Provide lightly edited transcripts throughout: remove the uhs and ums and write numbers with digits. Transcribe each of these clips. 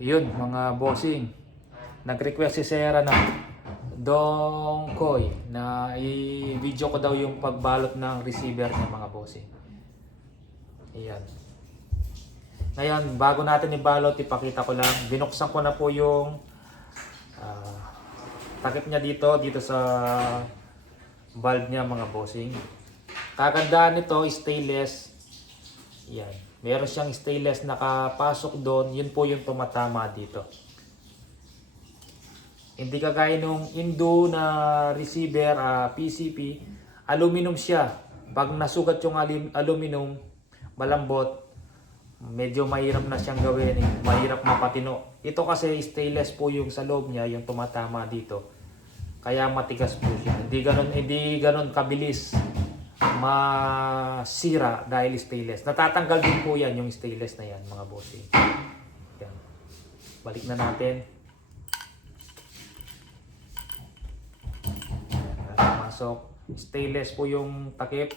Yun mga bossing, nag-request si Sarah na Dong Koy na i-video ko daw yung pagbalot ng receiver niya mga bossing. Ayan. Ngayon, bago natin ibalot, ipakita ko lang. Binuksan ko na po yung takip niya dito sa valve niya mga bossing. Kagandahan nito, stainless. Yan. Meron siyang stainless nakapasok doon. Yun po yung tumatama dito. Hindi kagaya nung Indo na receiver, PCP. Aluminum siya. Pag nasugat yung aluminum, malambot. Medyo mahirap na siyang gawin. Mahirap mapatino. Ito kasi stainless po yung sa loob niya. Yung tumatama dito. Kaya matigas po siya. Hindi ganon kabilis masira dahil stainless. Natatanggal din po yan yung stainless na yan mga bossing. Yan. Balik na natin. Masok. Stainless po yung takip.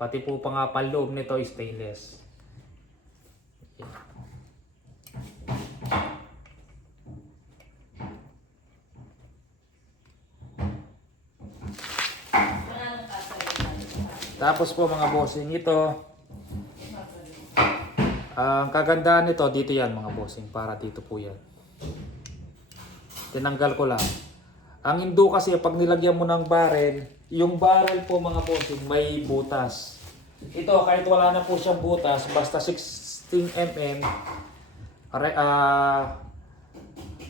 Pati po pa nga panloob nito stainless. Yan. Tapos po mga bossing, ito ang kagandahan nito dito yan mga bossing, para dito po yan. Tinanggal ko lang. Ang Indo kasi pag nilagyan mo ng barrel, yung barrel po mga bossing may butas. Ito kahit wala na po siyang butas, basta 16mm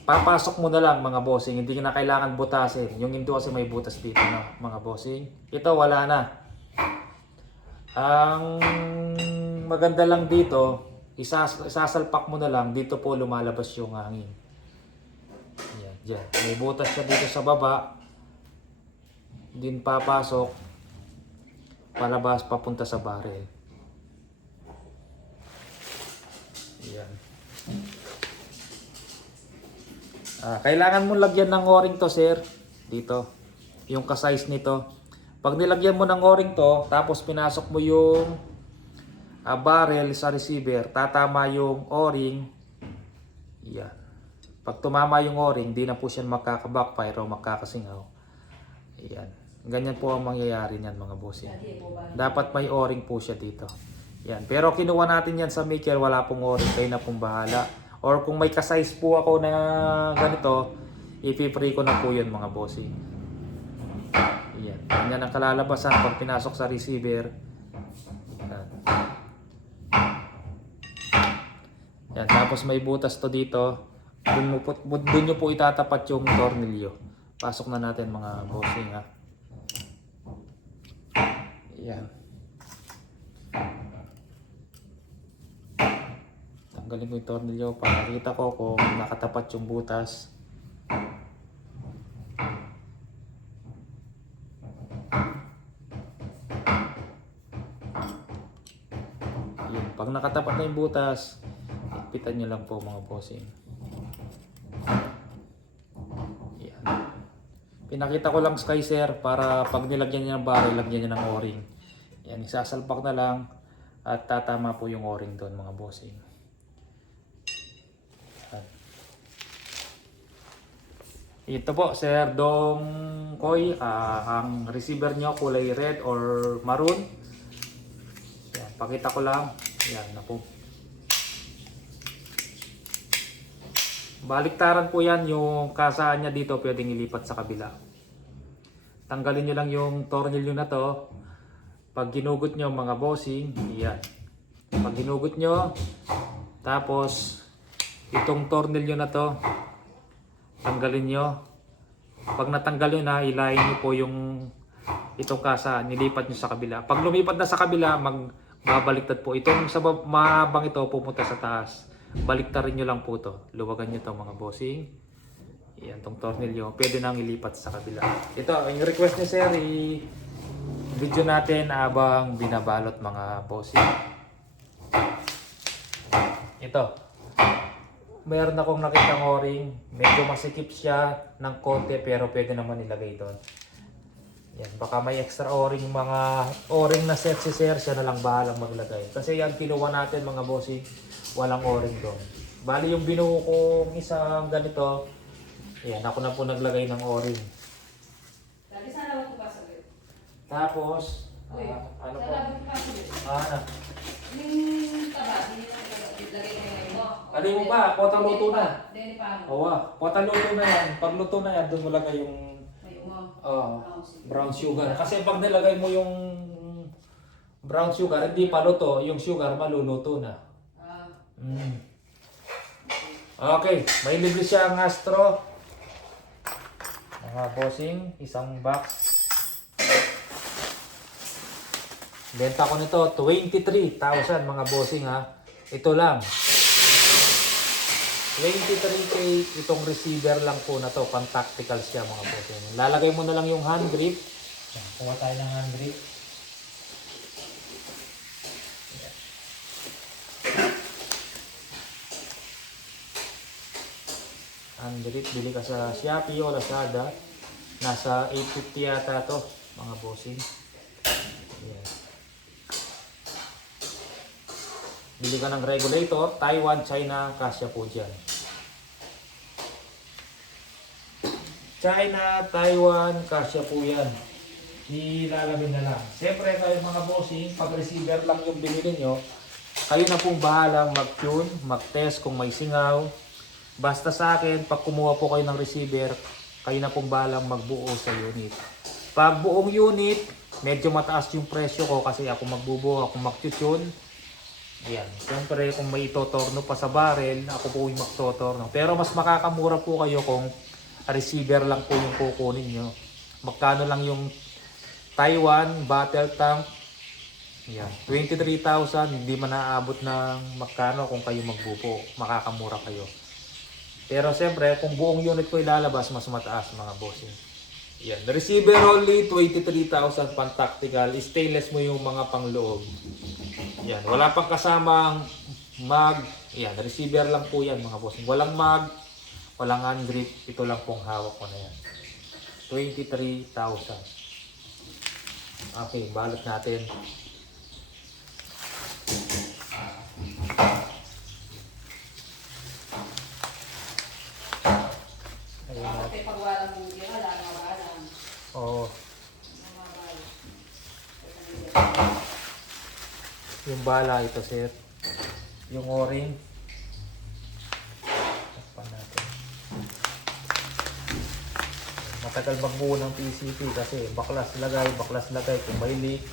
papasok mo na lang mga bossing, hindi na kailangan butasin. Yung Indo kasi may butas dito na mga bossing. Ito wala na. Ang maganda lang dito, isasalpak mo na lang, dito po lumalabas yung hangin. Yan, dyan. May butas siya dito sa baba. Din papasok, palabas, papunta sa barrel. Yan. Kailangan mo lagyan ng o-ring to sir. Dito. Yung ka-size nito. Pag nilagyan mo ng o-ring to, tapos pinasok mo yung barrel sa receiver, tatama yung o-ring. Yan. Pag tumama yung o-ring, di na po siya makaka-backfire o makakasingaw. Yan. Ganyan po ang mangyayari niyan mga bossing. Dapat may o-ring po siya dito. Yan. Pero kinuha natin yan sa maker, wala pong o-ring, kayo na pong bahala. Or kung may ka-size po ako na ganito, ipi-free ko na po yun mga bossing. Yan. Ganyan ang kalalabasan pag pinasok sa receiver. Yan. Yan. Tapos may butas to dito. Doon nyo po itatapat yung tornilyo. Pasok na natin mga bossing ha. Yan. Tanggalin ko yung tornilyo para makita ko kung nakatapat yung butas. Pag nakatapat na yung butas, ipitan nyo lang po mga bossing. Yan. Pinakita ko lang kay sir para pag nilagyan niya ng barrel, lagyan niya ng o-ring. Yan, isasalpak na lang at tatama po yung o-ring doon mga bossing. Yan. Ito po sir Dong Koy, ang receiver nyo kulay red or maroon. Yan, pakita ko lang. Yan na po. Baliktaran po yan, yung kasaan niya dito pwedeng ilipat sa kabila. Tanggalin nyo lang yung tornilyo na to. Pag ginugot nyo mga bossing, yan. Pag ginugot nyo, tapos itong tornilyo na to, tanggalin nyo. Pag natanggal nyo na, ilayin nyo po yung itong kasaan, nilipat nyo sa kabila. Pag lumipat na sa kabila, babaliktad po. Itong sa mahabang ito pupunta sa taas. Baliktarin nyo lang po to. Luwagan nyo to mga bossing. Yan tong tornilyo. Pwede nang ilipat sa kabila. Ito, yung request ni sir, video natin habang binabalot mga bossing. Ito. Meron akong nakitang o-ring. Medyo masikip siya ng konti pero pwede naman ilagay doon. Yan, baka may extra o-ring, mga o-ring na set si sir, siya na lang bahalang maglagay. Kasi yan kinuha natin mga bossing, walang o-ring doon. Bali yung binuo kong isang ganito, ayan, ako na po naglagay ng o-ring. Dali sana ako pa sabi. Tapos, Uy, ano po? sana ako pa sabi. Ano? Yung taba, hindi na lagay kayo mo. Ano mo pa? Pota luto na. Dili pa ako. Oo, pota luto na yan. Pag luto na yan, doon mo lagay yung May umam. brown sugar. Kasi pag nilagay mo yung brown sugar, hindi pa luto, yung sugar maluluto na. Mm. Okay, may libre siyang straw. Mga bossing, isang box. Benta ko nito, 23,000 mga bossing ha. Ito lang. 23K itong receiver lang po na to. Pang tactical siya mga bossing. Lalagay mo na lang yung hand grip. Yan, kuha tayo ng hand grip. Hand grip, bili ka sa Shopee o Lazada. Nasa 850 yata to mga bossing. Yan. Bili ka ng regulator, Taiwan, China, kasya po dyan. China, Taiwan, kasya po yan. Ilalamin na lang. Siyempre kayo mga bossing, pag receiver lang yung binili nyo, kayo na pong bahalang mag-tune, mag-test kung may singaw. Basta sa akin, pag kumuha po kayo ng receiver, kayo na pong bahalang magbuo sa unit. Pag buong unit, medyo mataas yung presyo ko kasi ako magbubuo, ako mag-tune. Ayan. Siyempre, kung may itotorno pa sa barrel, ako po yung magtotorno. Pero mas makakamura po kayo kung receiver lang po yung kukunin nyo. Magkano lang yung Taiwan bottle tank? Ayan. 23,000. Hindi man naaabot ng magkano kung kayo magbupo. Makakamura kayo. Pero siyempre, kung buong unit ko ilalabas, mas mataas mga bossing. Ayan. The receiver only, 23,000 pang tactical. Stainless mo yung mga pangloob. Yan, wala pang kasamang mag. Yan, receiver lang po yan mga boss. Walang mag, walang hand grip. Ito lang pong hawak ko na yan. 23,000. Okay, balot natin. Ayun na. Kasi pag walang hindi ka, wala na walang. Oo. Yung bala ito sir. Yung o-ring. Takpan natin. Matagal magbuo ng PCP kasi baklas lagay kung may leak.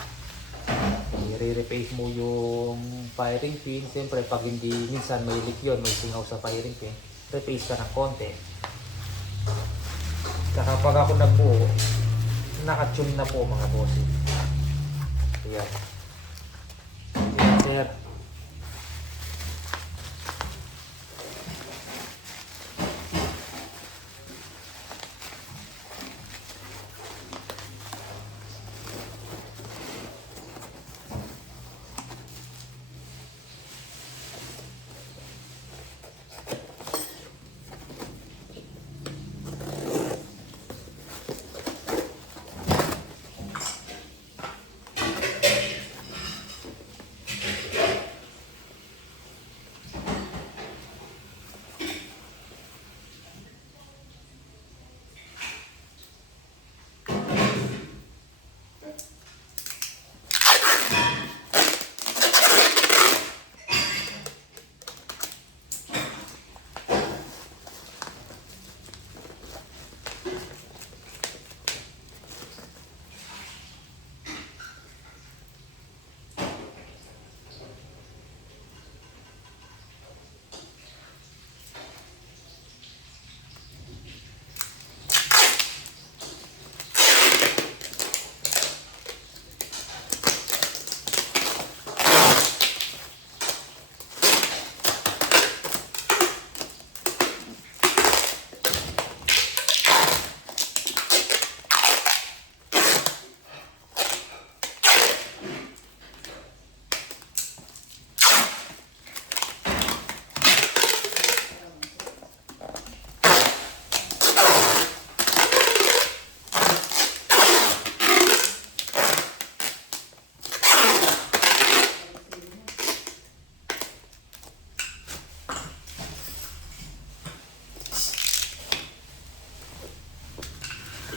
I-replace mo yung firing pin. Siyempre pag hindi minsan may leak yun, may singaw sa firing pin, replace ka ng konti. Saka pag ako nagbuo, naka-tune na po mga bossing. Ayan. Ayan sir.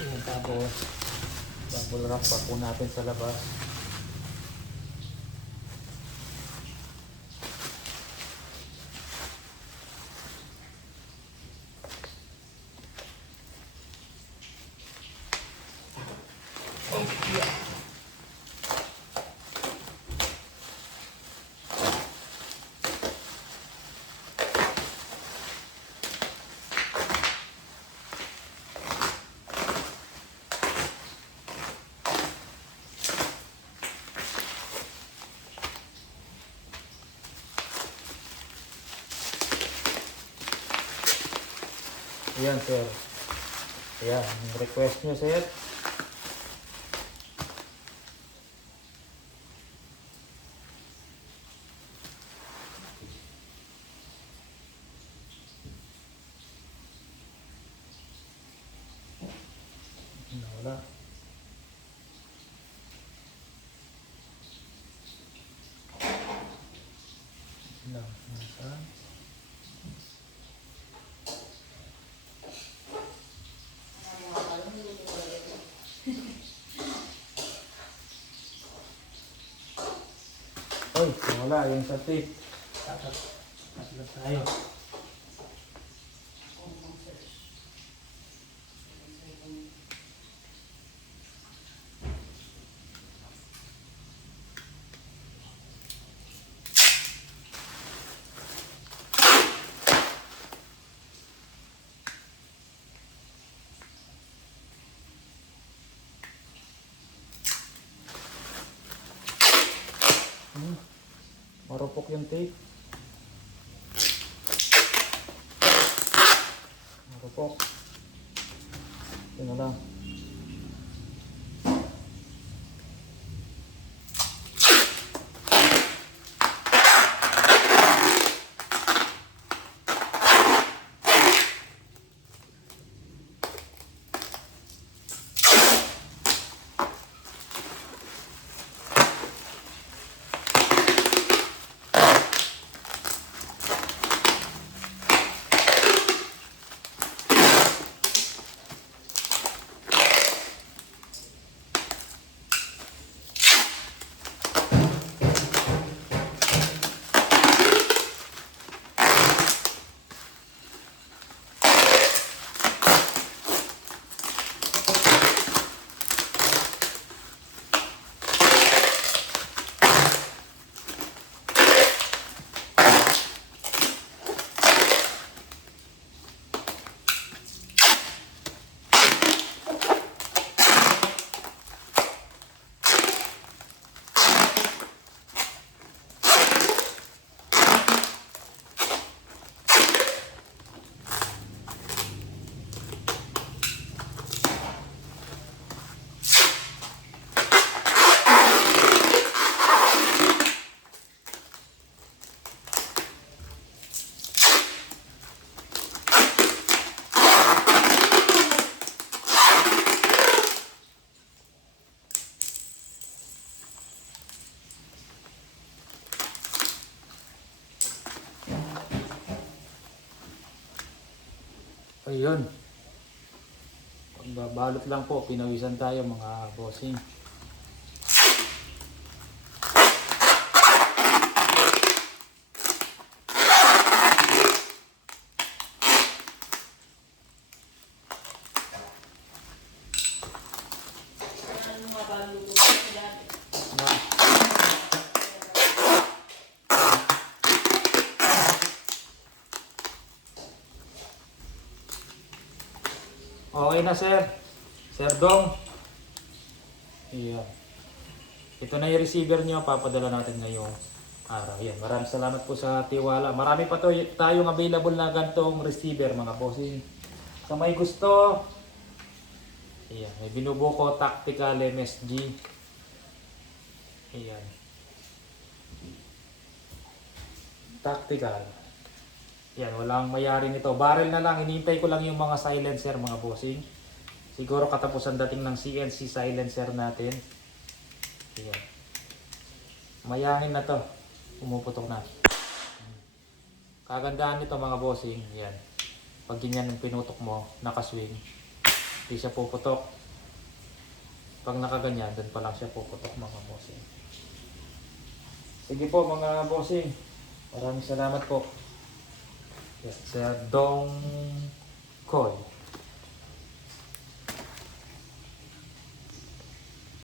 Ayan, tapos bubble wrap pa po natin sa labas. Ayan, sir. Ayan, yung request nyo, sir. Wala. Lang, nasaan? Oy, wala yung sa tape. Dapat lang tayo. Marupok yung tape. Marupok. Yun na lang. Ayun. Pagbabalot lang po, pinawisan tayo mga bossing. Okay na, sir. Sir Dong. Ayan. Ito na yung receiver nyo. Papadala natin ngayong araw. Yan. Maraming salamat po sa tiwala. Marami pa tayong available na gantong receiver, mga bossing. Sa may gusto, ayan. May Binubuko Tactical MSG. Ayan. Tactical. Yan, walang mayari nito. Barrel na lang. Hinihintay ko lang yung mga silencer, mga bossing. Siguro katapusan dating ng CNC silencer natin. Yan. Mayangin na to. Pumuputok na. Kagandahan nito, mga bossing. Yan. Pag ganyan yung pinutok mo, nakaswing. Hindi siya puputok. Pag nakaganyan, doon pa lang siya puputok mga bossing. Sige po mga bossing. Maraming salamat po. Yes, Sir Dong